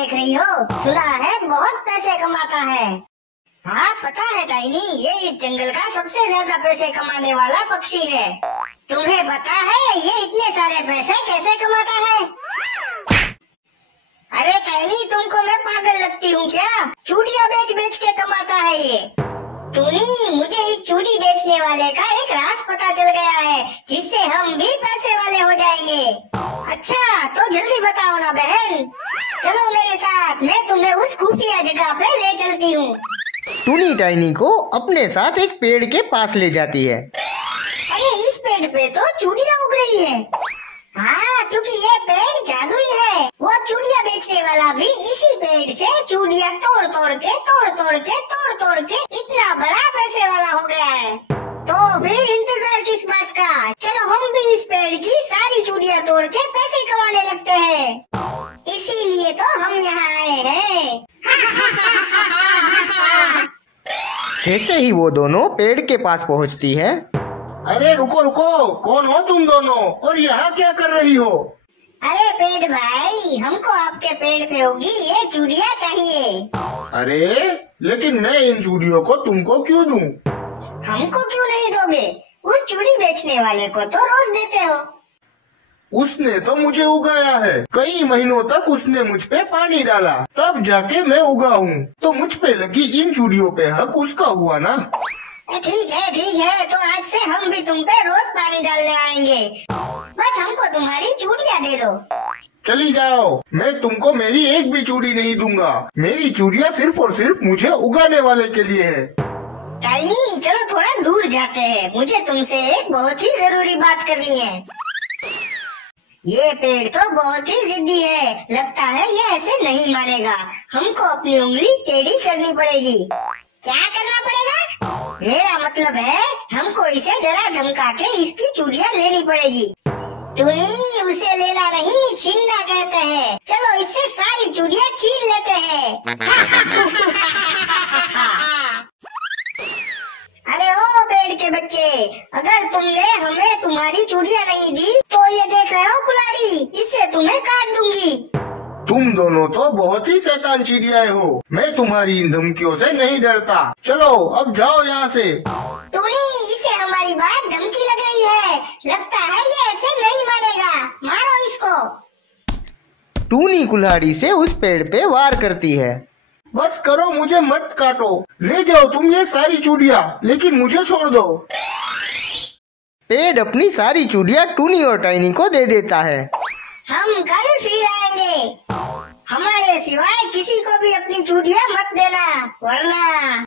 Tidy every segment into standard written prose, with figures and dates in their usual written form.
देख रही हो? सुना है बहुत पैसे कमाता है। हाँ पता है टाइनी, ये इस जंगल का सबसे ज्यादा पैसे कमाने वाला पक्षी है। तुम्हें पता है ये इतने सारे पैसे कैसे कमाता है? अरे टाइनी, तुमको मैं पागल लगती हूँ क्या? चूड़ियाँ बेच बेच के कमाता है ये। टूनी, मुझे इस चूड़ी बेचने वाले का एक राज पता चल गया है, जिससे हम भी पैसे वाले हो जाएंगे। अच्छा तो जल्दी बताओ ना बहन, चलो मेरे साथ, मैं तुम्हें उस खुफिया जगह पे ले चलती हूँ। टूनी टाइनी को अपने साथ एक पेड़ के पास ले जाती है। अरे इस पेड़ पे तो चूड़ियाँ उग रही है। हाँ, क्योंकि ये पेड़ जादुई है। वो चूड़ियाँ बेचने वाला भी इसी पेड़ से चूड़ियाँ तोड़ तोड़ के इतना बड़ा पैसे वाला हो गया है। तो फिर इंतजार किस बात का? चलो हम भी इस पेड़ की सारी चूड़ियाँ तोड़ के पैसे कमाने लगते हैं। इसीलिए तो हम यहाँ आए हैं। जैसे ही वो दोनों पेड़ के पास पहुँचती है। अरे रुको रुको, कौन हो तुम दोनों और यहाँ क्या कर रही हो? अरे पेड़ भाई, हमको आपके पेड़ पे होगी ये चूड़ियाँ चाहिए। अरे लेकिन मैं इन चूड़ियों को तुमको क्यों दूं? हमको क्यों नहीं दोगे? उस चूड़ी बेचने वाले को तो रोज देते हो। उसने तो मुझे उगाया है, कई महीनों तक उसने मुझ पे पानी डाला, तब जाके मैं उगा हूँ। तो मुझ पे लगी इन चूड़ियों पे हक उसका हुआ ना। ठीक है, तो आज से हम भी तुम पे रोज पानी डालने आएंगे। बस हमको तुम्हारी चूड़ियाँ दे दो। चली जाओ, मैं तुमको मेरी एक भी चूड़ी नहीं दूंगा। मेरी चूड़ियाँ सिर्फ और सिर्फ मुझे उगाने वाले के लिए है। टाइनी, चलो थोड़ा दूर जाते हैं, मुझे तुमसे एक बहुत ही जरूरी बात करनी है। ये पेड़ तो बहुत ही जिद्दी है, लगता है ये ऐसे नहीं मानेगा। हमको अपनी उंगली टेढ़ी करनी पड़ेगी। क्या करना पड़ेगा? मेरा मतलब है हमको इसे डरा धमका के इसकी चूड़ियाँ लेनी पड़ेगी। टूनी, उसे लेना नहीं छीनना कहते हैं। चलो इससे सारी चूड़ियाँ छीन लेते हैं। अरे ओ पेड़ के बच्चे, अगर तुमने हमें तुम्हारी चूड़ियाँ नहीं दी तो ये देख रहे हो कुल्हाड़ी, इससे तुम्हें काट दूंगी। तुम दोनों तो बहुत ही शैतान चिड़ियाएं हो। मैं तुम्हारी इन धमकियों से नहीं डरता। चलो अब जाओ यहाँ से। टूनी, इसे हमारी बात धमकी लग रही है, लगता है ये ऐसे नहीं मानेगा। मारो इसको। टूनी कुल्हाड़ी से उस पेड़ पे वार करती है। बस करो, मुझे मत काटो। ले जाओ तुम ये सारी चूड़ियाँ, लेकिन मुझे छोड़ दो। पेड़ अपनी सारी चूड़ियाँ टूनी और टाइनी को दे देता है। हम कल फिर आएंगे, हमारे सिवाय किसी को भी अपनी चूड़ियाँ मत देना, वरना।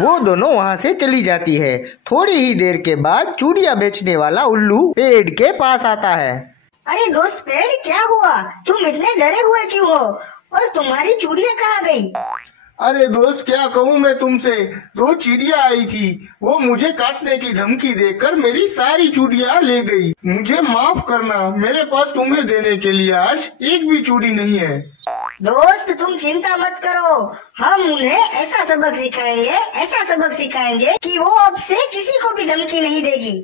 वो दोनों वहाँ से चली जाती है। थोड़ी ही देर के बाद चूड़ियाँ बेचने वाला उल्लू पेड़ के पास आता है। अरे दोस्त पेड़, क्या हुआ? तुम इतने डरे हुए क्यों हो? और तुम्हारी चूड़ियाँ कहाँ गई? अरे दोस्त, क्या कहूँ मैं तुमसे, 2 चिड़िया आई थी, वो मुझे काटने की धमकी देकर मेरी सारी चूड़ियाँ ले गई। मुझे माफ करना, मेरे पास तुम्हें देने के लिए आज एक भी चूड़ी नहीं है। दोस्त तुम चिंता मत करो, हम उन्हें ऐसा सबक सिखाएंगे कि वो अब से किसी को भी धमकी नहीं देगी।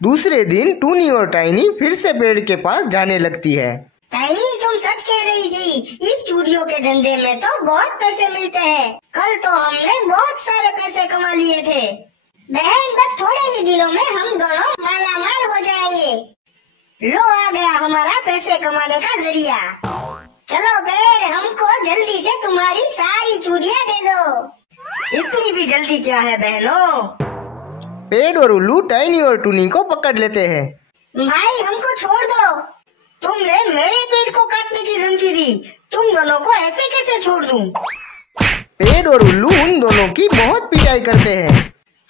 दूसरे दिन टूनी और टाइनी फिर से पेड़ के पास जाने लगती है। टाइनी, तुम सच कह रही थी, इस चूड़ियों के धंधे में तो बहुत पैसे मिलते हैं। कल तो हमने बहुत सारे पैसे कमा लिए थे। बहन, बस थोड़े ही दिनों में हम दोनों मालामाल हो जाएंगे। लो आ गया हमारा पैसे कमाने का जरिया। चलो पेड़, हमको जल्दी से तुम्हारी सारी चूड़ियाँ दे दो। इतनी भी जल्दी क्या है बहनों? पेड़ और उल्लू टाइनी और टूनी को पकड़ लेते हैं। भाई हमको छोड़ दो, तुमने मेरे पेड़ को काटने की धमकी दी, तुम दोनों को ऐसे कैसे छोड़ दूं? पेड़ और उल्लू उन दोनों की बहुत पिटाई करते हैं।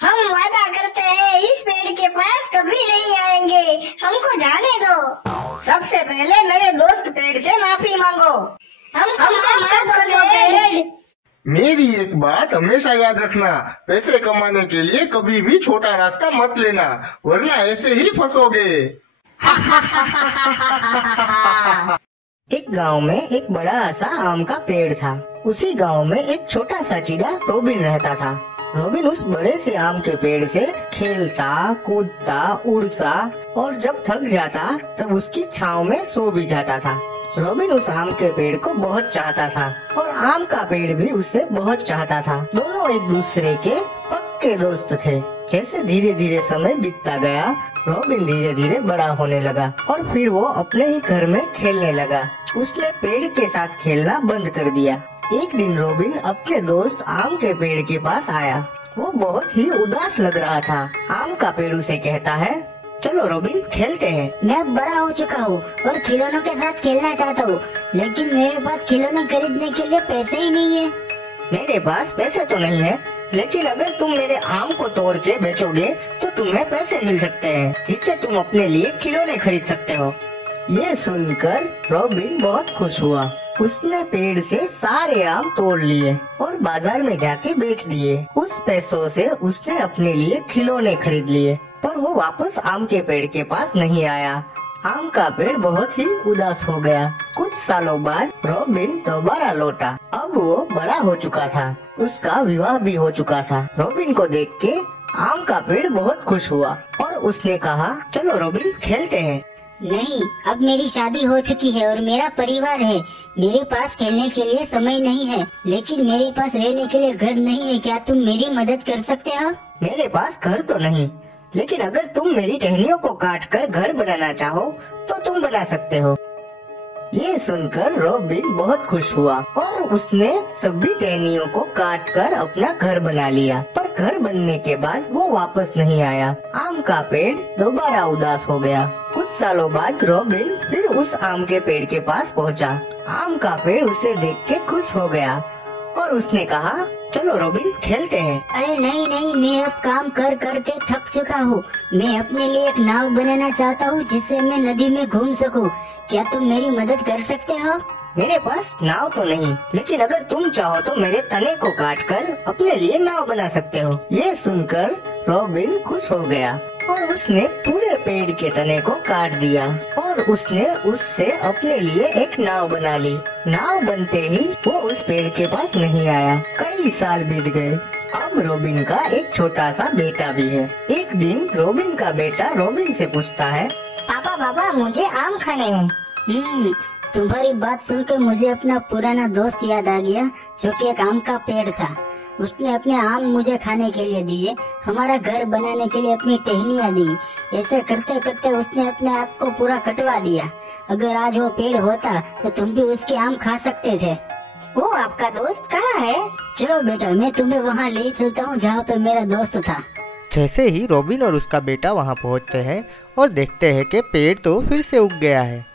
हम वादा करते हैं इस पेड़ के पास कभी नहीं आएंगे, हमको जाने दो। सबसे पहले मेरे दोस्त पेड़ से माफी मांगो। हमको माफ कर दो पेड़। मेरी एक बात हमेशा याद रखना, पैसे कमाने के लिए कभी भी छोटा रास्ता मत लेना, वरना ऐसे ही फंसोगे। एक गांव में एक बड़ा सा आम का पेड़ था। उसी गांव में एक छोटा सा चिड़ा रोबिन रहता था। रॉबिन उस बड़े से आम के पेड़ से खेलता, कूदता, उड़ता और जब थक जाता तब उसकी छांव में सो भी जाता था। रॉबिन उस आम के पेड़ को बहुत चाहता था और आम का पेड़ भी उसे बहुत चाहता था। दोनों एक दूसरे के पक्के दोस्त थे। जैसे धीरे धीरे समय बीतता गया, रॉबिन धीरे धीरे बड़ा होने लगा और फिर वो अपने ही घर में खेलने लगा। उसने पेड़ के साथ खेलना बंद कर दिया। एक दिन रॉबिन अपने दोस्त आम के पेड़ के पास आया। वो बहुत ही उदास लग रहा था। आम का पेड़ उसे कहता है, चलो रॉबिन खेलते हैं। मैं अब बड़ा हो चुका हूँ और खिलौनों के साथ खेलना चाहता हूँ, लेकिन मेरे पास खिलौने खरीदने के लिए पैसे ही नहीं है। मेरे पास पैसे तो नहीं है, लेकिन अगर तुम मेरे आम को तोड़ के बेचोगे तो तुम्हें पैसे मिल सकते हैं, जिससे तुम अपने लिए खिलौने खरीद सकते हो। ये सुनकर रॉबिन बहुत खुश हुआ। उसने पेड़ से सारे आम तोड़ लिए और बाजार में जाके बेच दिए। उस पैसों से उसने अपने लिए खिलौने खरीद लिए, पर वो वापस आम के पेड़ के पास नहीं आया। आम का पेड़ बहुत ही उदास हो गया। कुछ सालों बाद रॉबिन दोबारा लौटा। अब वो बड़ा हो चुका था। उसका विवाह भी हो चुका था। रॉबिन को देख के आम का पेड़ बहुत खुश हुआ और उसने कहा, चलो रॉबिन खेलते हैं। नहीं, अब मेरी शादी हो चुकी है और मेरा परिवार है। मेरे पास खेलने के लिए समय नहीं है, लेकिन मेरे पास रहने के लिए घर नहीं है। क्या तुम मेरी मदद कर सकते हो? मेरे पास घर तो नहीं, लेकिन अगर तुम मेरी टहनियों को काट कर घर बनाना चाहो तो तुम बना सकते हो। ये सुनकर रॉबिन बहुत खुश हुआ और उसने सभी टहनियों को काट कर अपना घर बना लिया। पर घर बनने के बाद वो वापस नहीं आया। आम का पेड़ दोबारा उदास हो गया। कुछ सालों बाद रॉबिन फिर उस आम के पेड़ के पास पहुंचा। आम का पेड़ उसे देख के खुश हो गया और उसने कहा, चलो रॉबिन खेलते हैं। अरे नहीं नहीं, मैं अब काम कर कर के थक चुका हूँ। मैं अपने लिए एक नाव बनाना चाहता हूँ जिससे मैं नदी में घूम सकूँ। क्या तुम मेरी मदद कर सकते हो? मेरे पास नाव तो नहीं, लेकिन अगर तुम चाहो तो मेरे तने को काट कर अपने लिए नाव बना सकते हो। ये सुनकर रॉबिन खुश हो गया और उसने पूरे पेड़ के तने को काट दिया और उसने उससे अपने लिए एक नाव बना ली। नाव बनते ही वो उस पेड़ के पास नहीं आया। कई साल बीत गए। अब रॉबिन का एक छोटा सा बेटा भी है। एक दिन रॉबिन का बेटा रॉबिन से पूछता है, पापा पापा, मुझे आम खाने हैं। तुम्हारी बात सुनकर मुझे अपना पुराना दोस्त याद आ गया, जो कि एक आम का पेड़ था। उसने अपने आम मुझे खाने के लिए दिए, हमारा घर बनाने के लिए अपनी टहनियाँ दी। ऐसे करते करते उसने अपने आप को पूरा कटवा दिया। अगर आज वो पेड़ होता तो तुम भी उसके आम खा सकते थे। वो आपका दोस्त कहाँ है? चलो बेटा, मैं तुम्हें वहाँ ले चलता हूँ जहाँ पे मेरा दोस्त था। जैसे ही रॉबिन और उसका बेटा वहाँ पहुँचते हैं और देखते हैं कि पेड़ तो फिर से उग गया है।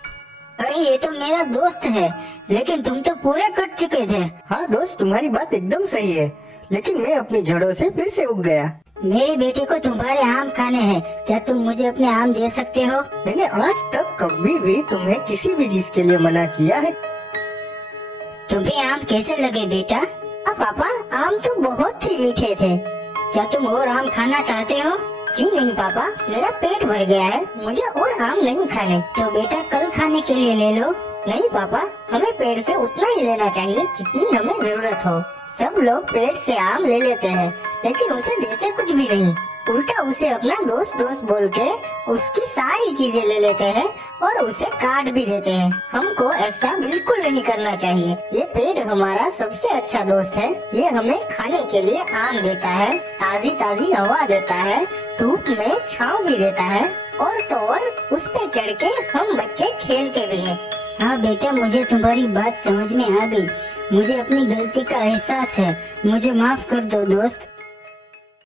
अरे ये तो मेरा दोस्त है, लेकिन तुम तो पूरे कट चुके थे। हाँ दोस्त, तुम्हारी बात एकदम सही है, लेकिन मैं अपनी जड़ों से फिर से उग गया। मेरे बेटे को तुम्हारे आम खाने हैं, क्या तुम मुझे अपने आम दे सकते हो? मैंने आज तक कभी भी तुम्हें किसी भी चीज के लिए मना किया है। तुम्हें आम कैसे लगे बेटा? पापा, आम तो बहुत ही मीठे थे। क्या तुम और आम खाना चाहते हो? जी नहीं पापा, मेरा पेट भर गया है, मुझे और आम नहीं खाने। तो बेटा कल खाने के लिए ले लो। नहीं पापा, हमें पेड़ से उतना ही लेना चाहिए जितनी हमें जरूरत हो। सब लोग पेड़ से आम ले लेते हैं, लेकिन उसे देते कुछ भी नहीं। उल्टा उसे अपना दोस्त दोस्त बोल के उसकी सारी चीजें ले लेते हैं और उसे काट भी देते हैं। हमको ऐसा बिल्कुल नहीं करना चाहिए। ये पेड़ हमारा सबसे अच्छा दोस्त है। ये हमें खाने के लिए आम देता है, ताजी ताजी हवा देता है, धूप में छांव भी देता है, और तो और उस पे चढ़ के हम बच्चे खेलते भी हैं। हाँ बेटा, मुझे तुम्हारी बात समझ में आ गई। मुझे अपनी गलती का एहसास है। मुझे माफ कर दो दोस्त।